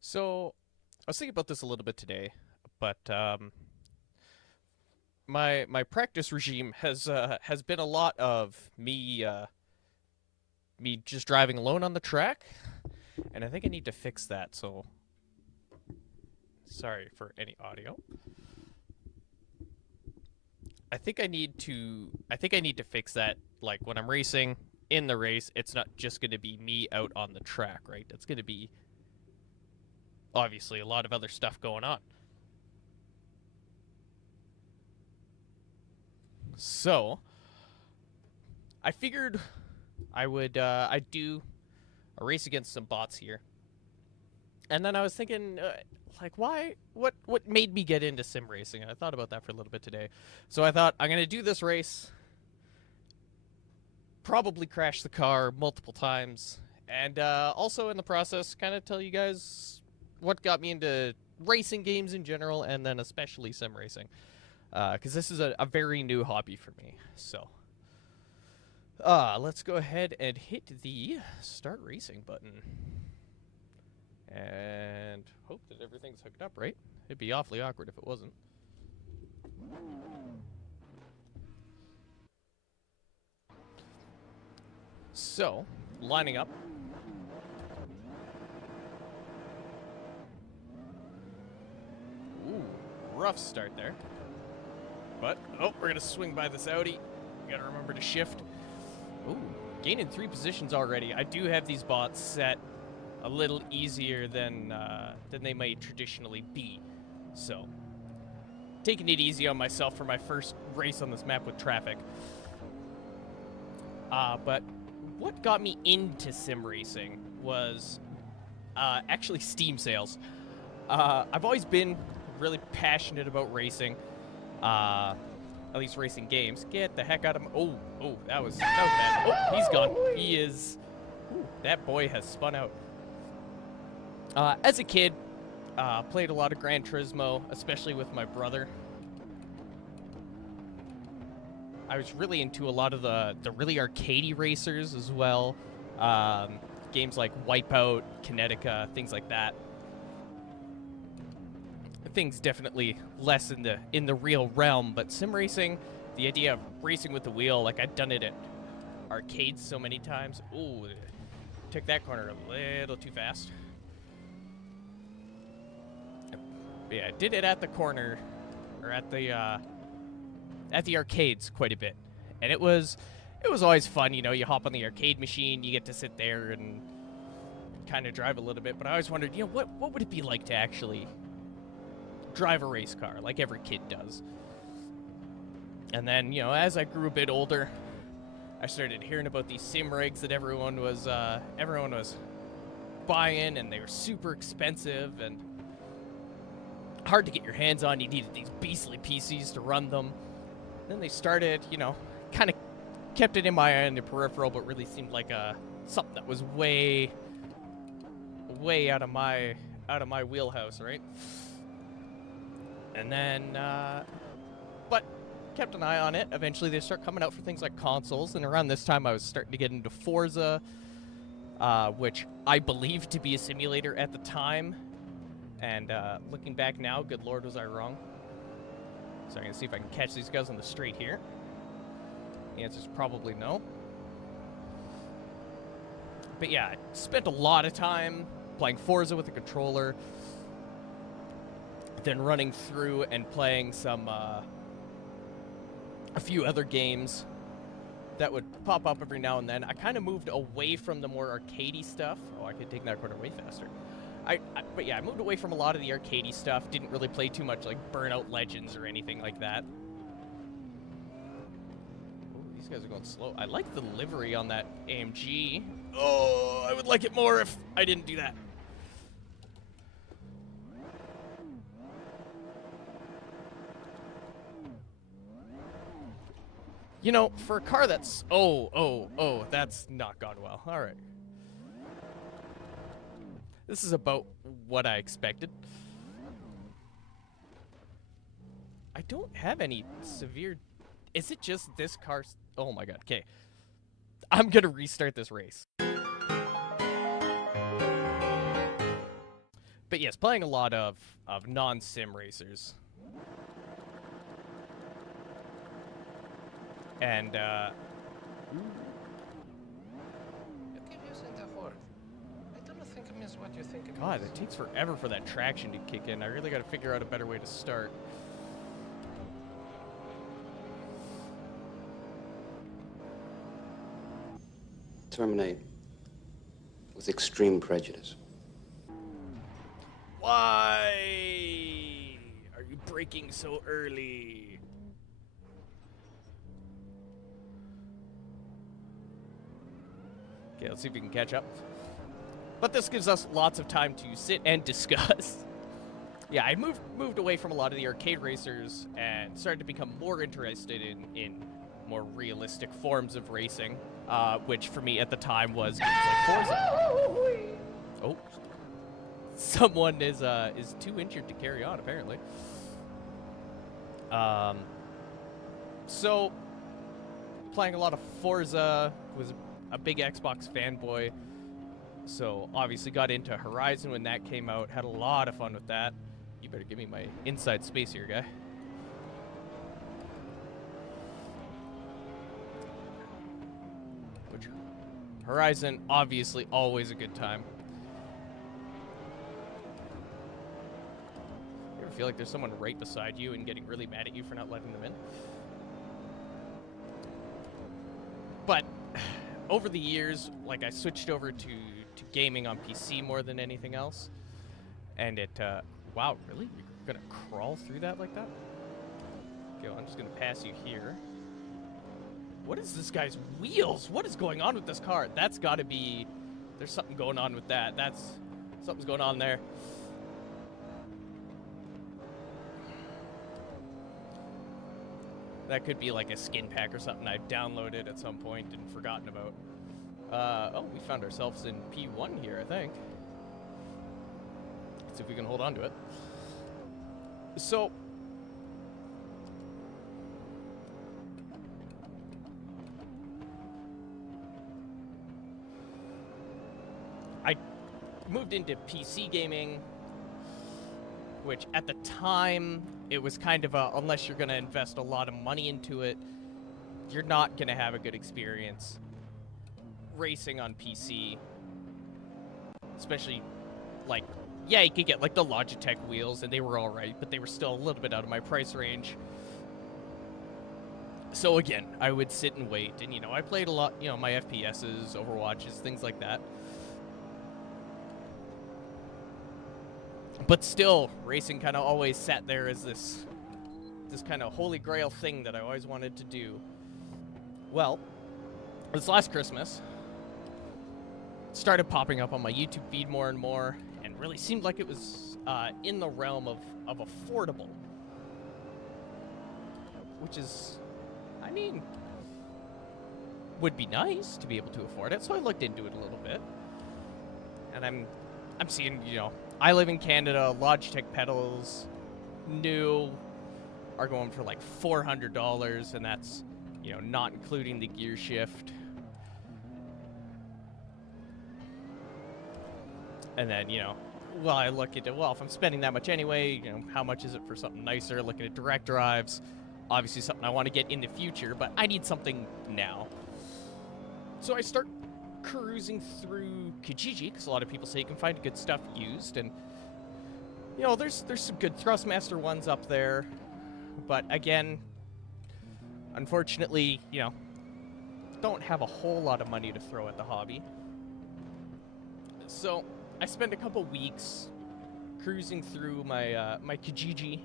So, I was thinking about this a little bit today, but my practice regime has been a lot of me just driving alone on the track, and I think I need to fix that. So, sorry for any audio. I think I need to fix that. Like when I'm racing in the race, it's not just going to be me out on the track, right? It's going to be obviously a lot of other stuff going on. So, I figured I'd do a race against some bots here. And then I was thinking, like, why? What made me get into sim racing? And I thought about that for a little bit today. So I thought I'm gonna do this race, probably crash the car multiple times, and also in the process, kind of tell you guys what got me into racing games in general, and then especially sim racing, because this is a very new hobby for me. So. Let's go ahead and hit the start racing button. And hope that everything's hooked up right. It'd be awfully awkward if it wasn't. So, lining up. Ooh, rough start there. But, oh, we're going to swing by this Audi. Got to remember to shift. Ooh, gaining 3 positions already. I do have these bots set a little easier than they might traditionally be. So, taking it easy on myself for my first race on this map with traffic. But what got me into sim racing was actually Steam sales. I've always been really passionate about racing, at least racing games. Get the heck out of my... Oh, that was bad. Oh, he's gone. He is... Ooh, that boy has spun out. As a kid, played a lot of Gran Turismo, especially with my brother. I was really into a lot of the really arcadey racers as well. Games like Wipeout, Kinetica, things like that. Things definitely less in the real realm, but sim racing, the idea of racing with the wheel, like I'd done it at arcades so many times. Ooh, took that corner a little too fast. Yeah, I did it at the corner, or at the arcades quite a bit, and it was always fun. You know, you hop on the arcade machine, you get to sit there and kind of drive a little bit. But I always wondered, you know, what would it be like to actually drive a race car like every kid does? And then, you know, as I grew a bit older, I started hearing about these sim rigs that everyone was buying, and they were super expensive and hard to get your hands on. You needed these beastly PCs to run them. Then they started, you know, kind of kept it in my eye in the peripheral, but really seemed like something that was way out of my wheelhouse, right? And then, but kept an eye on it. Eventually, they start coming out for things like consoles, and around this time, I was starting to get into Forza, which I believed to be a simulator at the time. And looking back now, good lord, was I wrong. So I'm going to see if I can catch these guys on the street here. The answer's probably no. But yeah, I spent a lot of time playing Forza with the controller, then running through and playing a few other games that would pop up every now and then. I kind of moved away from the more arcadey stuff. Oh, I could take that corner way faster. But yeah, I moved away from a lot of the arcadey stuff. Didn't really play too much like Burnout Legends or anything like that. Ooh, these guys are going slow. I like the livery on that AMG. Oh, I would like it more if I didn't do that. You know, for a car that's... Oh, that's not gone well. All right. This is about what I expected. I don't have any severe... Is it just this car? Oh my god, okay. I'm gonna restart this race. But yes, playing a lot of non-sim racers. And, You keep using the word. I don't think it means what you think it God, means. it takes forever for that traction to kick in. I really got to figure out a better way to start. Terminate with extreme prejudice. Why are you braking so early? Okay, let's see if we can catch up. But this gives us lots of time to sit and discuss. Yeah, I moved away from a lot of the arcade racers and started to become more interested in more realistic forms of racing, which for me at the time was games like Forza. Oh, someone is too injured to carry on apparently. So playing a lot of Forza, was a big Xbox fanboy. So obviously got into Horizon when that came out, had a lot of fun with that. You better give me my inside space here, guy. Which, Horizon, obviously always a good time. You ever feel like there's someone right beside you and getting really mad at you for not letting them in? But over the years, like I switched over to gaming on PC more than anything else. And it, wow, really? You're gonna crawl through that like that? Okay, well, I'm just gonna pass you here. What is this guy's wheels? What is going on with this car? That's gotta be, there's something going on with that. Something's going on there. That could be like a skin pack or something I've downloaded at some point and forgotten about. Oh, we found ourselves in P1 here, I think. Let's see if we can hold on to it. So, I moved into PC gaming, which at the time, it was kind of a, unless you're going to invest a lot of money into it, you're not going to have a good experience racing on PC. Especially, like, yeah, you could get, like, the Logitech wheels, and they were alright, but they were still a little bit out of my price range. So again, I would sit and wait, and, you know, I played a lot, you know, my FPSs, Overwatches, things like that. But still, racing kind of always sat there as this kind of holy grail thing that I always wanted to do. Well, this last Christmas, it started popping up on my YouTube feed more and more, and really seemed like it was in the realm of affordable. Which is, I mean, would be nice to be able to afford it, so I looked into it a little bit. And I'm seeing, you know, I live in Canada, Logitech pedals, new, are going for like $400, and that's, you know, not including the gear shift. And then, you know, well, I look at it, well, if I'm spending that much anyway, you know, how much is it for something nicer? Looking at direct drives, obviously something I want to get in the future, but I need something now. So I start cruising through Kijiji, because a lot of people say you can find good stuff used, and, you know, there's some good Thrustmaster ones up there, but again, unfortunately, you know, don't have a whole lot of money to throw at the hobby. So I spend a couple weeks cruising through my my Kijiji,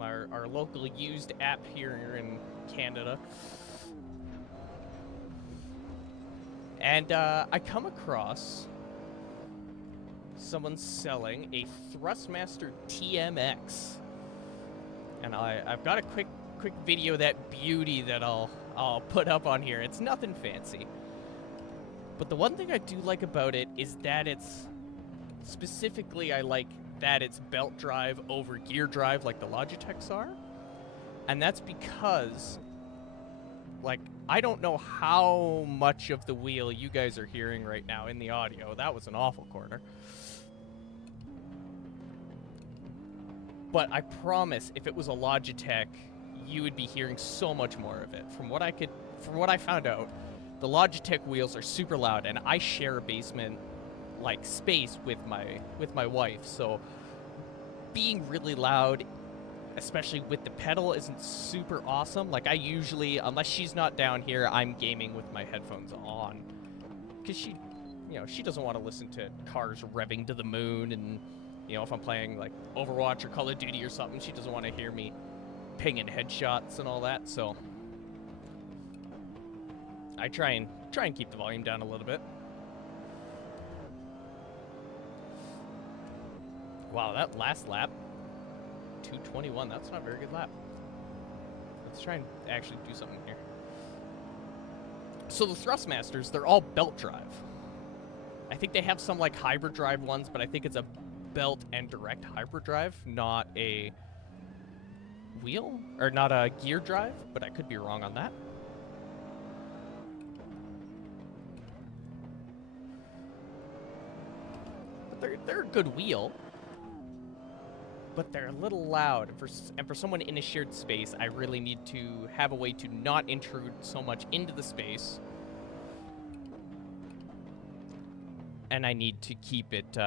our local used app here in Canada, and I come across someone selling a Thrustmaster TMX, and I've got a quick video of that beauty that I'll put up on here. It's nothing fancy, but the one thing I do like about it is that it's specifically, I like that it's belt drive over gear drive like the Logitechs are. And that's because, like, I don't know how much of the wheel you guys are hearing right now in the audio. That was an awful corner. But I promise, if it was a Logitech, you would be hearing so much more of it. From what I found out, the Logitech wheels are super loud, and I share a basement like space with my wife. So being really loud, especially with the pedal, isn't super awesome. Like, I usually, unless she's not down here, I'm gaming with my headphones on, because she doesn't want to listen to cars revving to the moon, and if I'm playing like Overwatch or Call of Duty or something, she doesn't want to hear me pinging headshots and all that. So I try and keep the volume down a little bit. Wow, that last lap, 2:21. That's not a very good lap. Let's try and actually do something here. So the Thrustmasters, they're all belt drive. I think they have some like hybrid drive ones, but I think it's a belt and direct hybrid drive, not a wheel or not a gear drive, but I could be wrong on that. But they're a good wheel, but they're a little loud. And for someone in a shared space, I really need to have a way to not intrude so much into the space. And I need to keep it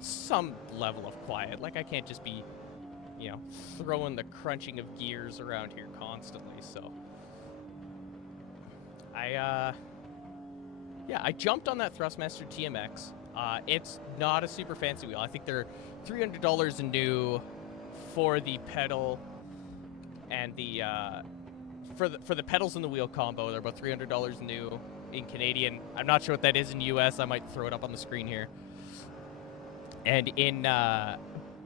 some level of quiet. Like, I can't just be, throwing the crunching of gears around here constantly. So I jumped on that Thrustmaster TMX. It's not a super fancy wheel. I think they're $300 new for the pedal and the for the pedals and the wheel combo. They're about $300 new in Canadian. I'm not sure what that is in US. I might throw it up on the screen here. And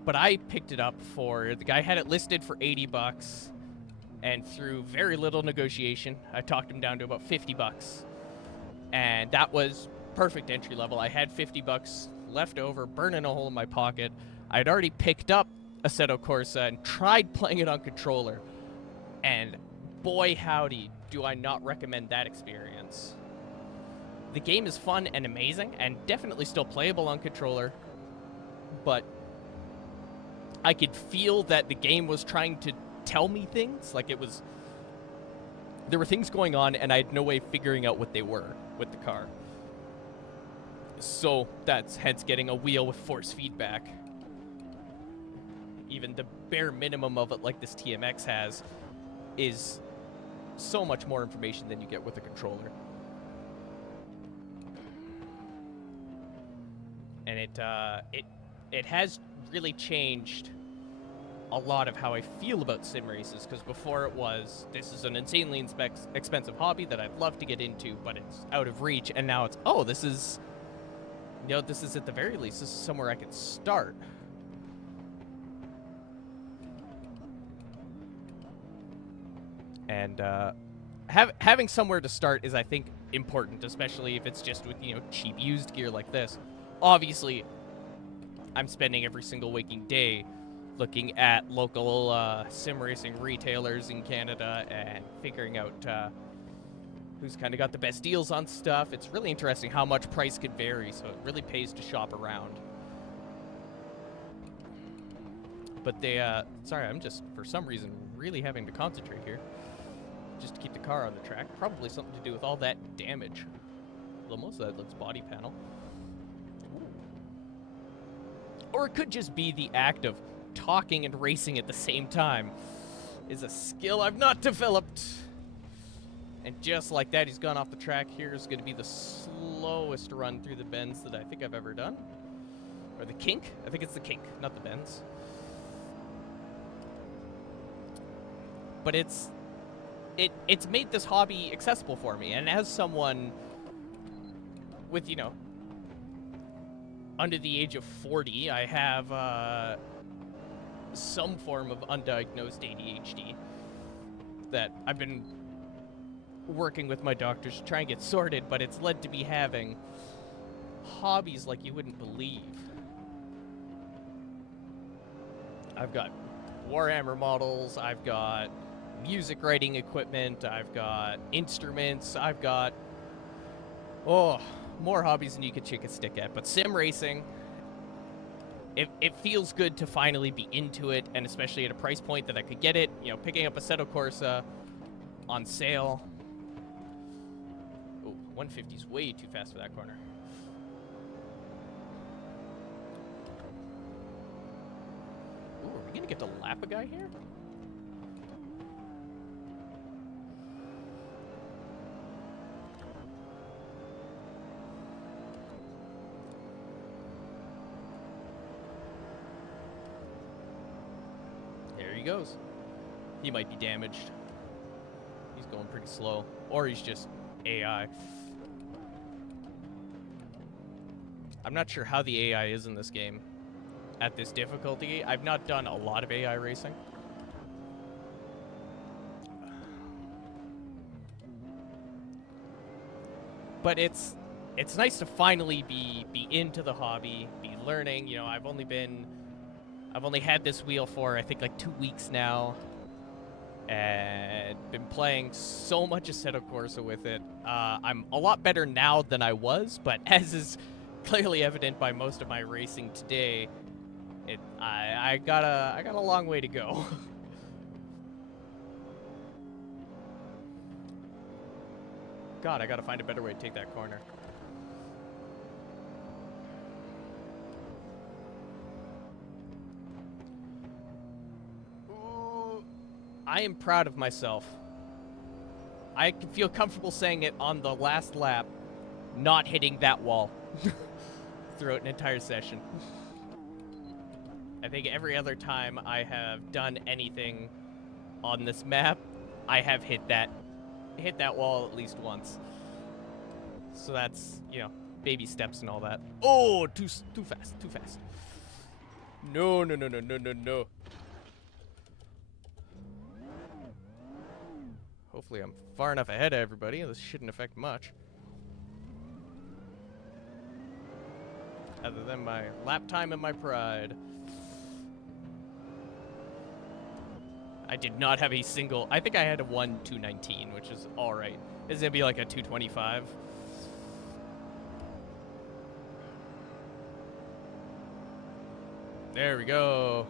but I picked it up the guy had it listed for $80, and through very little negotiation, I talked him down to about $50. And that was perfect entry level. I had $50 left over, burning a hole in my pocket. I'd already picked up Assetto Corsa and tried playing it on controller. And boy howdy, do I not recommend that experience. The game is fun and amazing, and definitely still playable on controller, but I could feel that the game was trying to tell me things. Like, there were things going on, and I had no way of figuring out what they were with the car. So that's hence getting a wheel with force feedback. Even the bare minimum of it, like this TMX has, is so much more information than you get with a controller. And it has really changed a lot of how I feel about sim races, because before it was, this is an insanely expensive hobby that I'd love to get into, but it's out of reach, and now it's, this is at the very least, this is somewhere I could start. And having somewhere to start is, I think, important, especially if it's just with, cheap used gear like this. Obviously, I'm spending every single waking day looking at local sim racing retailers in Canada and figuring out who's kind of got the best deals on stuff. It's really interesting how much price could vary, so it really pays to shop around. But sorry, I'm just, for some reason, really having to concentrate here just to keep the car on the track. Probably something to do with all that damage. Well, most of that looks body panel. Or it could just be the act of talking and racing at the same time is a skill I've not developed. And just like that, he's gone off the track. Here's going to be the slowest run through the bends that I think I've ever done. Or the kink? I think it's the kink, not the bends. But it's made this hobby accessible for me. And as someone with, under the age of 40, I have some form of undiagnosed ADHD that I've been working with my doctors to try and get sorted, but it's led to me having hobbies like you wouldn't believe. I've got Warhammer models, I've got music writing equipment, I've got instruments, I've got more hobbies than you could shake a stick at. But sim racing, it feels good to finally be into it, and especially at a price point that I could get it. You know, picking up Assetto Corsa on sale. Oh, 150 is way too fast for that corner. Ooh, are we gonna get to lap a guy here? There he goes. He might be damaged. He's going pretty slow. Or he's just AI. I'm not sure how the AI is in this game at this difficulty. I've not done a lot of AI racing. But it's nice to finally be into the hobby, be learning. You know, I've only had this wheel for I think like 2 weeks now, and been playing so much Assetto Corsa with it. I'm a lot better now than I was, but as is clearly evident by most of my racing today, I got a long way to go. God, I gotta find a better way to take that corner. Ooh, I am proud of myself. I can feel comfortable saying it on the last lap, not hitting that wall throughout an entire session. I think every other time I have done anything on this map, I have hit that wall at least once. So that's, you know, baby steps and all that. Oh, too fast, too fast. No. Hopefully I'm far enough ahead of everybody. This shouldn't affect much. Other than my lap time and my pride. I did not have a single... I think I had a 1:2:19, which is alright. This is going to be like a 2:25. There we go.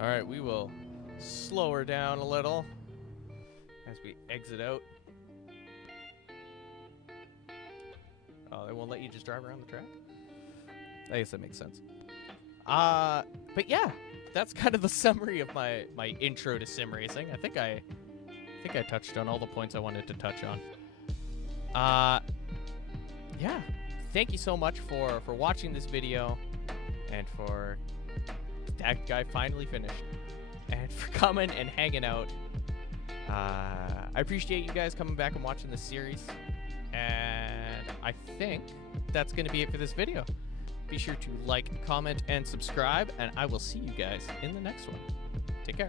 Alright, we will slow her down a little as we exit out. Oh, they won't let you just drive around the track? I guess that makes sense. But yeah, that's kind of the summary of my intro to sim racing. I think I touched on all the points I wanted to touch on. Yeah, thank you so much for watching this video, and for that guy finally finished, and for coming and hanging out. I appreciate you guys coming back and watching this series, and I think that's going to be it for this video. Be sure to like, comment, and subscribe, and I will see you guys in the next one. Take care.